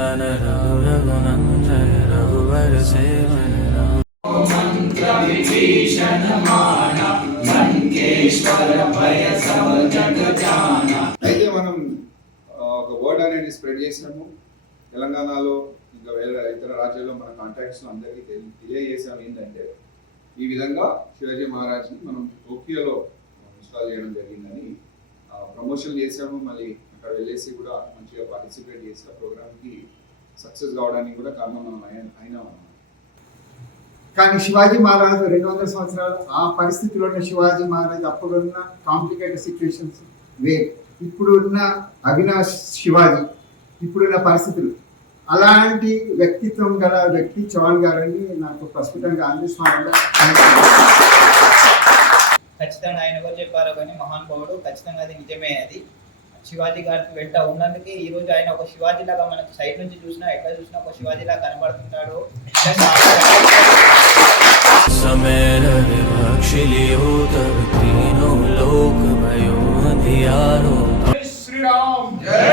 नंदन रघु रघुनंदन रघुवर seven मंत्र विभीषण माना లంకేశ్వర భయ సమజగ జాన. అయితే మనం ఒక వర్డ్ అనేది స్ప్రెడ్ చేసాము తెలంగాణలో, ఇంకా వేరే ఇతర రాజ్యాల్లో మన కాంటాక్ట్స్లో అందరికీ తెలియజేసాము. ఏంటంటే ఈ విధంగా శివాజీ మహారాజ్ని మనం టోక్యోలో ఇన్స్టాల్ చేయడం జరిగిందని ప్రమోషన్ చేసాము. మళ్ళీ అక్కడ వెళ్ళేసి కూడా మంచిగా పార్టిసిపేట్ చేసి ఆ ప్రోగ్రామ్కి సక్సెస్ కావడానికి కూడా కారణం మనం అయినా ఉన్నాం. కానీ శివాజీ మహారాజు 200 సంవత్సరాలు ఆ పరిస్థితిలో ఉన్న శివాజీ మహారాజు అప్పుడున్న కాంప్లికేటెడ్ సిచ్యువేషన్స్ వేరు, ఇప్పుడున్న అవినాష్ శివాజీ, ఇప్పుడున్న పరిస్థితులు, అలాంటి వ్యక్తిత్వం గల వ్యక్తి చౌహాన్ గారని నాకు ప్రస్ఫుటంగా అందిస్తున్నాను. ఖచ్చితంగా ఆయన ఎవరు చెప్పారో కానీ మహానుభావుడు, ఖచ్చితంగా అది నిజమే. అది శివాజీ గారికి వెంట ఉన్నందుకే ఈ రోజు ఆయన ఒక శివాజీ లాగా మనకు సైడ్ నుంచి చూసినా ఎక్కడ చూసినా ఒక శివాజీ లాగా కనబడుతుంటాడు. समेर विभक्षिलियो तब तीनों लोक भयो अंधियारो. श्री राम जय